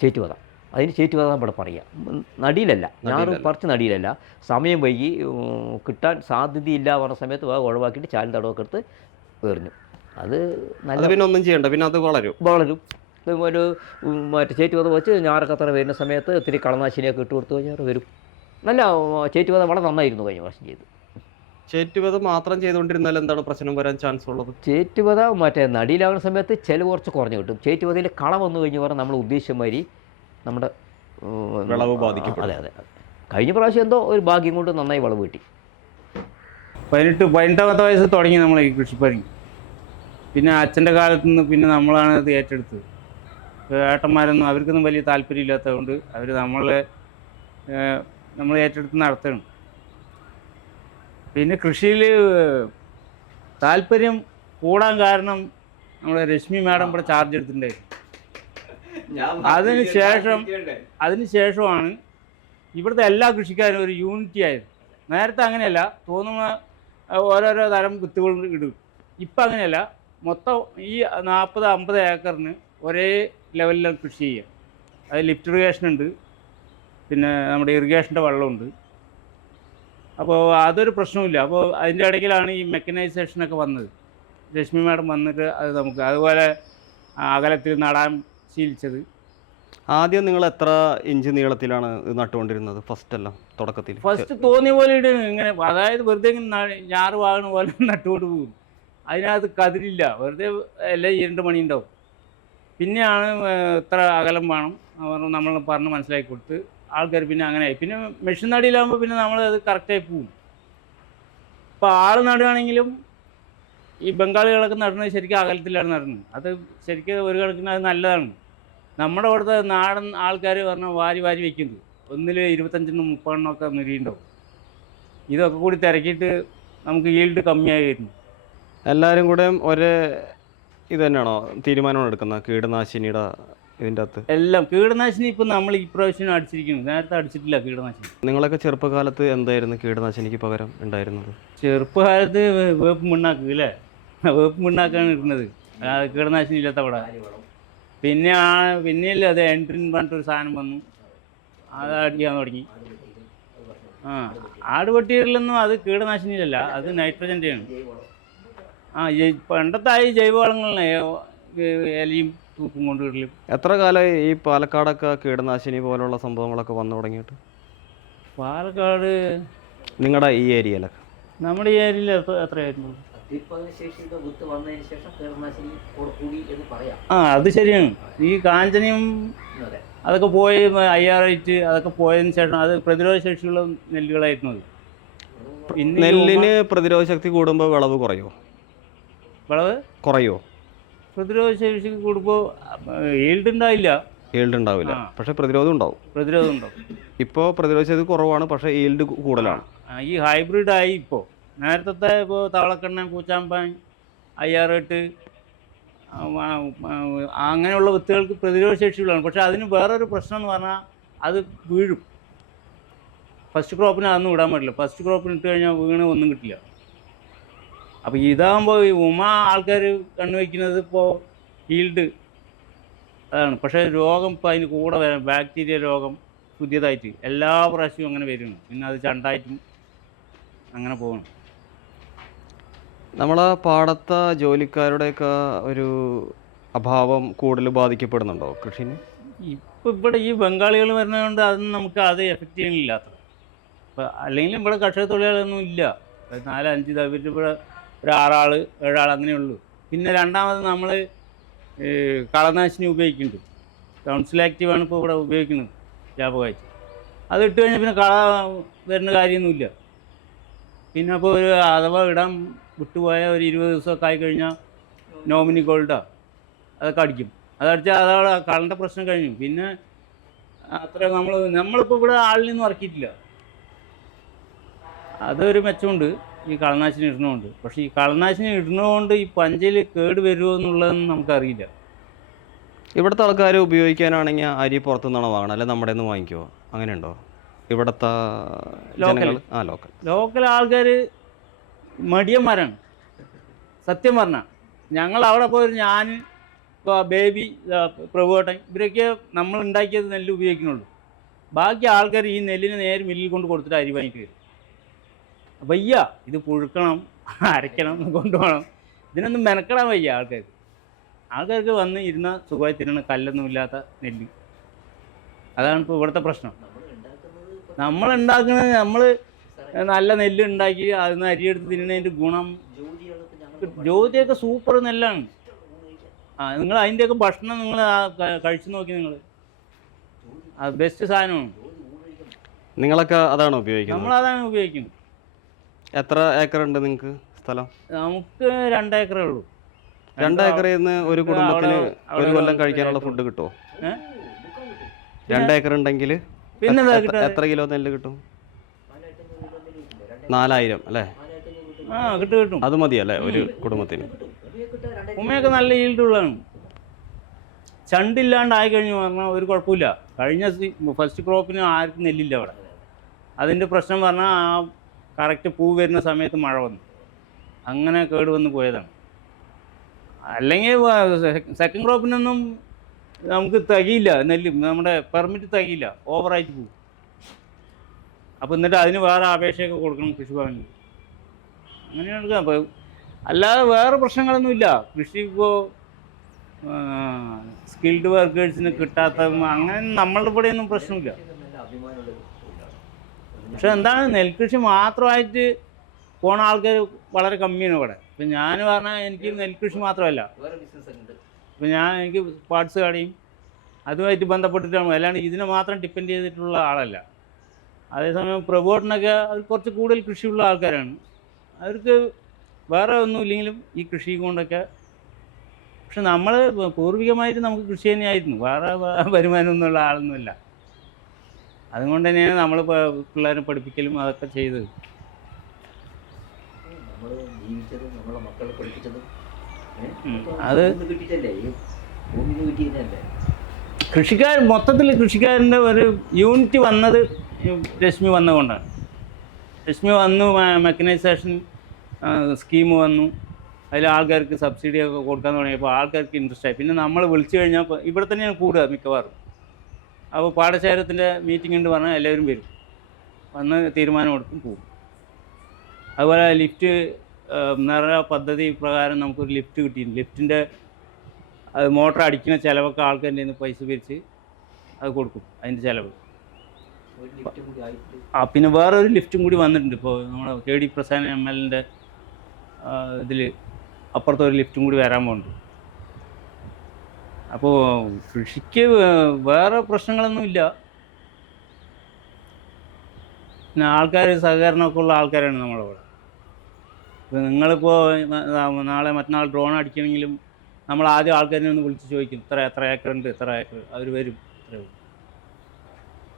ചേറ്റുവത അതിന് ചേറ്റുവത ഇവിടെ പറയുക. ഉം, നടിയിലല്ല. ഞാനും കുറച്ച് പറിച്ച് നടിയിലല്ല. സമയം വൈകി കിട്ടാൻ സാധ്യതയില്ല പറഞ്ഞ സമയത്ത് വേഗം ഒഴിവാക്കിയിട്ട് ചാലും തടവൊക്കെ എടുത്ത് എറിഞ്ഞു. അത് നല്ല പിന്നെ ഒന്നും ചെയ്യണ്ട. പിന്നെ അത് വളരും. വളരും. ഒരു മറ്റേ ചേറ്റുവത വെച്ച് ഞാറൊക്കെ അത്ര വരുന്ന സമയത്ത് ഇത്തിരി കളനാശിനിയൊക്കെ ഇട്ട് കൊടുത്തു കഴിഞ്ഞാൽ വരും. നല്ല ചേറ്റ് ചേറ്റുവത വളരെ നന്നായിരുന്നു കഴിഞ്ഞ വർഷം ചെയ്ത് ചേറ്റുവിധം മാത്രം ചെയ്തുകൊണ്ടിരുന്നാൽ എന്താണ് പ്രശ്നം? വരാൻ ചാൻസ് ഉള്ളത്? ചേറ്റുവത മറ്റേ നടിയിലാകുന്ന സമയത്ത് ചിലവ് കുറച്ച് കുറഞ്ഞു കിട്ടും. ചേറ്റുവതയിൽ കള വന്നു കഴിഞ്ഞ് പറഞ്ഞാൽ നമ്മൾ ഉദ്ദേശിച്ച മാതിരി നമ്മുടെ വിളവ് ബാധിക്കും അതെ അതെ. കഴിഞ്ഞ പ്രാവശ്യം എന്തോ ഒരു ഭാഗ്യം കൊണ്ട് നന്നായി വിളവ് കിട്ടി. പതിനെട്ട് പതിനെട്ടാമത്തെ വയസ്സ് തുടങ്ങി നമ്മൾ ഈ കൃഷിപ്പണി. പിന്നെ അച്ഛന്റെ കാലത്ത് നിന്ന് പിന്നെ നമ്മളാണ് അത് ഏറ്റെടുത്തത്. ഏട്ടന്മാരൊന്നും അവർക്കൊന്നും വലിയ താല്പര്യമില്ലാത്തതുകൊണ്ട് അവർ നമ്മളെ നമ്മൾ ഏറ്റെടുത്ത് നടത്തണം പിന്നെ കൃഷിയിൽ താല്പര്യം കൂടാൻ കാരണം നമ്മുടെ രശ്മി മാഡം ഇവിടെ ചാർജ് എടുത്തിട്ടുണ്ടായിരുന്നു. അതിന് ശേഷം അതിന് ശേഷമാണ് ഇവിടുത്തെ എല്ലാ കൃഷിക്കാരും ഒരു യൂണിറ്റി ആയത്. നേരത്തെ അങ്ങനെയല്ല തോന്നുന്ന ഓരോരോ തരം കുത്തുകൾ ഇടും. ഇപ്പം അങ്ങനെയല്ല മൊത്തം ഈ നാൽപ്പത് അമ്പത് ഏക്കറിന് ഒരേ ലെവലിലാണ് കൃഷി ചെയ്യുക അത് ലിഫ്റ്റ് ഇറിഗേഷൻ ഉണ്ട് പിന്നെ നമ്മുടെ ഇറിഗേഷന്റെ വെള്ളമുണ്ട്. അപ്പോൾ അതൊരു പ്രശ്നവുമില്ല. അപ്പോൾ അതിന്റെ ഇടയ്ക്കിലാണ് ഈ മെക്കനൈസേഷനൊക്കെ വന്നത്. രശ്മി മാഡം വന്നിട്ട് അത് നമുക്ക് അതുപോലെ അകലത്തിൽ നടാൻ ശീലിച്ചത്? ആദ്യം നിങ്ങൾ എത്ര ഇഞ്ച് നീളത്തിലാണ് നട്ടുകൊണ്ടിരുന്നത് ഫസ്റ്റ് എല്ലാം തുടക്കത്തിൽ? ഫസ്റ്റ് തോന്നിയ പോലെ ഇടുന്നു ഇങ്ങനെ അതായത് വെറുതെ ഇങ്ങനെ ഞാറ് വാങ്ങണ പോലെ നട്ടുകൊണ്ട് പോകും. അതിനകത്ത് കതിരില്ല വെറുതെ എല്ലാം ഇരുണ്ട് മണി ഉണ്ടാവും. പിന്നെയാണ് എത്ര ഇത്ര അകലം വേണം. നമ്മൾ പറഞ്ഞ് മനസ്സിലാക്കി കൊടുത്ത് ആൾക്കാർ പിന്നെ അങ്ങനെ ആയി. പിന്നെ മെഷീൻ നടിയിലാകുമ്പോൾ പിന്നെ നമ്മൾ അത് കറക്റ്റായി പോവും ഇപ്പോൾ ആൾ നടുകയാണെങ്കിലും ഈ ബംഗാളികളൊക്കെ നടുന്നത് ശരിക്കും അകലത്തിലാണ് നടുന്നത്. അത് ശരിക്കും ഒരു കണക്കിന് അത് നല്ലതാണ്. നമ്മുടെ അവിടുത്തെ നാടൻ ആൾക്കാർ പറഞ്ഞാൽ വാരി വാരി വെക്കുന്നത്. ഒന്നിൽ ഇരുപത്തഞ്ചെണ്ണം മുപ്പതെണ്ണം ഒക്കെ നിരിയുണ്ടാവും ഇതൊക്കെ കൂടി തിരക്കിയിട്ട് നമുക്ക് ഈൽഡ് കമ്മിയായി വരുന്നു. എല്ലാവരും കൂടെ ഒരേ ഇത് തന്നെയാണോ? തീരുമാനമാണ് എടുക്കുന്നത് കീടനാശിനിയുടെ ഇതിന്റെ അകത്ത്? എല്ലാം കീടനാശിനി ഇപ്പം നമ്മൾ ഈ പ്രാവശ്യം അടിച്ചിരിക്കുന്നു. നേരത്തെ അടിച്ചിട്ടില്ല കീടനാശിനി. നിങ്ങളൊക്കെ ചെറുപ്പകാലത്ത് എന്തായിരുന്നു കീടനാശിനിക്ക് പകരം ഉണ്ടായിരുന്നത്? ചെറുപ്പകാലത്ത് വേപ്പ് മണ്ണാക്കുക അല്ലേ? വേപ്പ് മണ്ണാക്കാണ് ഇടുന്നത്. കീടനാശിനി ഇല്ലാത്ത അവിടെ. പിന്നെ ആ പിന്നെയല്ലേ അത് എൻട്രിൻ പറഞ്ഞിട്ടൊരു സാധനം വന്നു. അത് അടിക്കാൻ തുടങ്ങി. ആ ആട് ആടുപട്ടികളിലൊന്നും അത് കീടനാശിനിയിലല്ല അത് നൈട്രജന്റെയാണ് ആ പണ്ടത്തെ ആ ഈ ജൈവവളങ്ങളെ ഇലയും തൂക്കും കൊണ്ട് ഇടലും എത്ര കാലമായി ഈ പാലക്കാടൊക്കെ കീടനാശിനി പോലുള്ള സംഭവങ്ങളൊക്കെ വന്നു തുടങ്ങിയിട്ട്? പാലക്കാട് നിങ്ങളുടെ ഈ ഏരിയയിലൊക്കെ. നമ്മുടെ ഈ ഏരിയയിൽ എത്ര എത്രയായിരുന്നു? ആ അത് ശരിയാണ്. ഈ കാഞ്ചനയും അതെ. അതൊക്കെ പോയി അയ്യാറായിട്ട് അതൊക്കെ പോയതിനു ശേഷം അത് പ്രതിരോധ ശേഷിയുള്ള നെല്ലുകളായിരുന്നു അത്. നെല്ലിന് പ്രതിരോധ ശക്തി കൂടുമ്പോൾ വിളവ് കുറയോ? വിളവ്? കുറയോ? പ്രതിരോധ ശേഷി കൂടുമ്പോൾ ഈൽഡ് ഉണ്ടാവില്ല ഈൽഡ് ഉണ്ടാവില്ല. പക്ഷെ പ്രതിരോധം ഉണ്ടാവും. പ്രതിരോധം ഉണ്ടാവും. ഇപ്പോൾ പ്രതിരോധ ശക്തി കുറവാണ് പക്ഷേ ഈൽഡ് കൂടുതലാണ്. ഈ ഹൈബ്രിഡ് ആയി ഇപ്പോൾ നേരത്തെ ഇപ്പോൾ തവളക്കണ്ണൻ പൂച്ചാമ്പാൻ അയ്യാറെട്ട് അങ്ങനെയുള്ള വിത്തുകൾക്ക് പ്രതിരോധ ശേഷിയുള്ളതാണ്. പക്ഷേ അതിന് വേറൊരു പ്രശ്നം എന്ന് പറഞ്ഞാൽ അത് വീഴും. ഫസ്റ്റ് ക്രോപ്പിന് അതൊന്നും വിടാൻ പറ്റില്ല ഫസ്റ്റ് ക്രോപ്പിന് ഇട്ട് കഴിഞ്ഞാൽ വീണ് ഒന്നും കിട്ടില്ല. അപ്പോൾ ഇതാകുമ്പോൾ ഈ ഉമ ആൾക്കാർ കണ്ണുവയ്ക്കുന്നത് ഇപ്പോൾ ഹീൽഡ് അതാണ്. പക്ഷേ രോഗം ഇപ്പോൾ അതിന് കൂടെ വരാം ബാക്ടീരിയ രോഗം പുതിയതായിട്ട് എല്ലാ പ്രാവശ്യവും അങ്ങനെ വരുന്നു. പിന്നെ അത് ചണ്ടായിട്ടും അങ്ങനെ പോകണം നമ്മളെ പാടത്തെ ജോലിക്കാരുടെയൊക്കെ ഒരു അഭാവം കൂടുതൽ ബാധിക്കപ്പെടുന്നുണ്ടോ കൃഷിന്? ഇപ്പോൾ ഇവിടെ ഈ ബംഗാളികൾ വരുന്നതുകൊണ്ട് അതൊന്നും നമുക്ക് അത് എഫക്റ്റ് ചെയ്യണില്ല ഇപ്പം അല്ലെങ്കിൽ ഇവിടെ കർഷക തൊഴിലാളികളൊന്നും ഇല്ല. നാലഞ്ച് നാല് അഞ്ച് ഇവിടെ ഒരു ആറാൾ ഏഴാൾ അങ്ങനെയുള്ളൂ. പിന്നെ രണ്ടാമത് നമ്മൾ കളനാശിനി ഉപയോഗിക്കുന്നുണ്ട്. കൗൺസിൽ ആക്റ്റീവാണ് ഇപ്പോൾ ഇവിടെ ഉപയോഗിക്കുന്നത് വ്യാപകമായിട്ട്. അത് ഇട്ട് കഴിഞ്ഞാൽ പിന്നെ കള വരുന്ന കാര്യമൊന്നുമില്ല. പിന്നെ അപ്പോൾ ഒരു അഥവാ ഇടാൻ വിട്ടുപോയ ഒരു ഇരുപത് ദിവസമൊക്കെ ആയി കഴിഞ്ഞാൽ നോമിനി ഗോൾഡോ. അതൊക്കെ അടിക്കും. അതടിച്ചാൽ അതവിടെ കളന്റെ പ്രശ്നം കഴിഞ്ഞു. പിന്നെ അത്ര നമ്മൾ നമ്മളിപ്പോൾ ഇവിടെ ആളിനൊന്നും ഇറക്കിയിട്ടില്ല. അതൊരു മെച്ചമുണ്ട്. ഈ കളനാശിനി ഇടുന്നതുകൊണ്ട് പക്ഷേ ഈ കളനാശിനി ഇടുന്നതുകൊണ്ട് ഈ പഞ്ചയിൽ കേട് വരുമോ എന്നുള്ളതൊന്നും നമുക്കറിയില്ല. ഇവിടുത്തെ ആൾക്കാർ ഉപയോഗിക്കാനാണെങ്കിൽ അരി പുറത്തു നിന്നാണ് വാങ്ങണം. അല്ലെ നമ്മുടെ നിന്ന് വാങ്ങിക്കുമോ അങ്ങനെയുണ്ടോ? ഇവിടുത്തെ ലോക്കൽ ആ ലോക്കൽ ലോക്കൽ ആൾക്കാർ മടിയന്മാരാണ്. സത്യം പറഞ്ഞാൽ ഞങ്ങൾ അവിടെ പോയി ഞാൻ ഇപ്പോൾ ബേബി പ്രഭുവേട്ടൻ ഇവരൊക്കെ നമ്മൾ ഉണ്ടാക്കിയത് നെല്ല് ഉപയോഗിക്കുന്നുള്ളൂ. ബാക്കി ആൾക്കാർ ഈ നെല്ലിന് നേരെ മില്ലിൽ കൊണ്ട് കൊടുത്തിട്ട് അരി വാങ്ങിയിട്ട് വരും. വയ്യ ഇത് പുഴുക്കണം അരയ്ക്കണം കൊണ്ടുപോകണം. ഇതിനൊന്നും മെനക്കെടാൻ വയ്യ ആൾക്കാർക്ക് ആൾക്കാർക്ക് വന്ന് ഇരുന്ന സുഖമായി തിന്നണ കല്ലൊന്നും ഇല്ലാത്ത നെല്ല്. അതാണ് ഇപ്പോൾ ഇവിടുത്തെ പ്രശ്നം. നമ്മളുണ്ടാക്കുന്നത് നമ്മൾ ഉണ്ടാക്കുന്നത് നമ്മൾ നല്ല നെല്ല് ഉണ്ടാക്കി അതിൽ നിന്ന് അരിയെടുത്ത് തിന്നുന്നതിന്റെ ഗുണം. ജ്യോതിയൊക്കെ സൂപ്പർ നെല്ലാണ്. ആ നിങ്ങൾ അതിന്റെയൊക്കെ ഭക്ഷണം നിങ്ങൾ കഴിച്ചു നോക്കി നിങ്ങൾ അത് ബെസ്റ്റ് സാധനമാണ്. നിങ്ങളൊക്കെ അതാണ് ഉപയോഗിക്കുന്നത്? നമ്മൾ അതാണ് ഉപയോഗിക്കുന്നത്. എത്ര ഏക്കർ ഉണ്ട് നിങ്ങൾക്ക് സ്ഥലം? നമുക്ക് രണ്ട് ഏക്കറേ ഉള്ളൂ. രണ്ട് ഏക്കറിൽ നിന്ന് ഒരു കുടുംബത്തിന് ഒരു കൊല്ലം കഴിക്കാനുള്ള ഫുഡ് കിട്ടുമോ? രണ്ട് ഏക്കർ ഉണ്ടെങ്കിൽ എത്ര കിലോ നെല്ല് കിട്ടും? നാലായിരം അല്ലേ? ആ കിട്ടും കിട്ടും. അത് മതി അല്ലേ ഒരു കുടുംബത്തിന്? ഉമ്മയൊക്കെ നല്ല ഈൽഡുള്ളതാണ് ചണ്ടില്ലാണ്ട് ആയി കഴിഞ്ഞു പറഞ്ഞാൽ ഒരു കുഴപ്പമില്ല. കഴിഞ്ഞ ഫസ്റ്റ് ക്രോപ്പിന് ആർക്കും നെല്ലില്ല അവിടെ. അതിന്റെ പ്രശ്നം പറഞ്ഞാൽ ആ കറക്റ്റ് പൂ വരുന്ന സമയത്ത് മഴ വന്നു. അങ്ങനെ കേട് വന്ന് പോയതാണ്. അല്ലെങ്കിൽ സെക്കൻഡ് ക്രോപ്പിനൊന്നും നമുക്ക് തികയില്ല നെല്ല് നമ്മുടെ പെർമിറ്റ് തികയില്ല. ഓവറായിട്ട് പോകും അപ്പോൾ എന്നിട്ട് അതിന് വേറെ അപേക്ഷയൊക്കെ കൊടുക്കണം കൃഷിഭവനിൽ അങ്ങനെയാണ് അപ്പോൾ അല്ലാതെ വേറെ പ്രശ്നങ്ങളൊന്നുമില്ല കൃഷി ഇപ്പോൾ സ്കിൽഡ് വർക്കേഴ്സിന് കിട്ടാത്ത അങ്ങനെ നമ്മളുടെ ഇവിടെയൊന്നും പ്രശ്നമില്ല. പക്ഷെ എന്താണ് നെൽകൃഷി മാത്രമായിട്ട് പോണ ആൾക്കാർ വളരെ കമ്മിയാണ് ഇവിടെ. ഇപ്പം ഞാൻ പറഞ്ഞാൽ എനിക്ക് നെൽകൃഷി മാത്രമല്ല. ഇപ്പം ഞാൻ എനിക്ക് പാർട്സ് കടയും അതുമായിട്ട് ബന്ധപ്പെട്ടിട്ടാണ്. അല്ലാണ്ട് ഇതിനെ മാത്രം ഡിപ്പെൻഡ് ചെയ്തിട്ടുള്ള ആളല്ല. അതേസമയം പ്രബോട്ടനൊക്കെ അത് കുറച്ച് കൂടുതൽ കൃഷിയുള്ള ആൾക്കാരാണ്. അവർക്ക് വേറെ ഒന്നുമില്ലെങ്കിലും ഈ കൃഷി കൊണ്ടൊക്കെ പക്ഷെ നമ്മൾ പൂർവികമായിട്ട് നമുക്ക് കൃഷി തന്നെയായിരുന്നു. വേറെ വരുമാനമൊന്നുമുള്ള ആളൊന്നുമില്ല. അതുകൊണ്ട് തന്നെയാണ് നമ്മൾ പിള്ളേരെ പഠിപ്പിക്കലും അതൊക്കെ ചെയ്തത്. അത് കൃഷിക്കാർ മൊത്തത്തിൽ കൃഷിക്കാരന്റെ ഒരു യൂണിറ്റ് വന്നത് രശ്മി വന്നുകൊണ്ടാണ് രശ്മി വന്നു മെക്കനൈസേഷൻ സ്കീം വന്നു. അതിൽ ആൾക്കാർക്ക് സബ്സിഡി ഒക്കെ കൊടുക്കാൻ തുടങ്ങിയപ്പോൾ ആൾക്കാർക്ക് ഇൻട്രസ്റ്റ് ആയി. പിന്നെ നമ്മൾ വിളിച്ചു കഴിഞ്ഞാൽ ഇവിടെ തന്നെയാണ് കൂടുക മിക്കവാറും. അപ്പോൾ പാടശേഖരത്തിന്റെ മീറ്റിംഗ് ഉണ്ട് പറഞ്ഞാൽ എല്ലാവരും വരും. വന്ന് തീരുമാനം എടുക്കും പോകും. അതുപോലെ ലിഫ്റ്റ് നിറ പദ്ധതി പ്രകാരം നമുക്കൊരു ലിഫ്റ്റ് കിട്ടിയിട്ടുണ്ട്. ലിഫ്റ്റിന്റെ അത് മോട്ടർ അടിക്കുന്ന ചിലവൊക്കെ ആൾക്കാരുടെ നിന്ന് പൈസ പിരിച്ച് അത് കൊടുക്കും അതിന്റെ ചിലവ് ഒരു ലിഫ്റ്റ് കൂടി ആയിട്ട് ആ പിന്നെ വേറെ ഒരു ലിഫ്റ്റും കൂടി വന്നിട്ടുണ്ട്. ഇപ്പോൾ നമ്മുടെ K D Prasad M L എന്റെ ഇതിൽ അപ്പുറത്തെ ഒരു ലിഫ്റ്റും കൂടി വരാൻ പോകുന്നുണ്ട് അപ്പോൾ കൃഷിക്ക് വേറെ പ്രശ്നങ്ങളൊന്നുമില്ല പിന്നെ ആൾക്കാർ സഹകരണമൊക്കെ ഉള്ള ആൾക്കാരാണ് നമ്മളിവിടെ. ഇപ്പോൾ നിങ്ങളിപ്പോൾ നാളെ മറ്റന്നാൾ ഡ്രോൺ അടിക്കണമെങ്കിലും നമ്മൾ ആദ്യം ആൾക്കാരെ ഒന്ന് വിളിച്ച് ചോദിക്കും. ഇത്ര എത്ര ഏക്കർ ഉണ്ട് ഇത്ര ഏക്കർ അവർ വരും.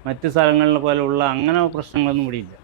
മറ്റ് സ്ഥലങ്ങളിലെ പോലെയുള്ള അങ്ങനെ പ്രശ്നങ്ങളൊന്നും ഇവിടെ ഇല്ല.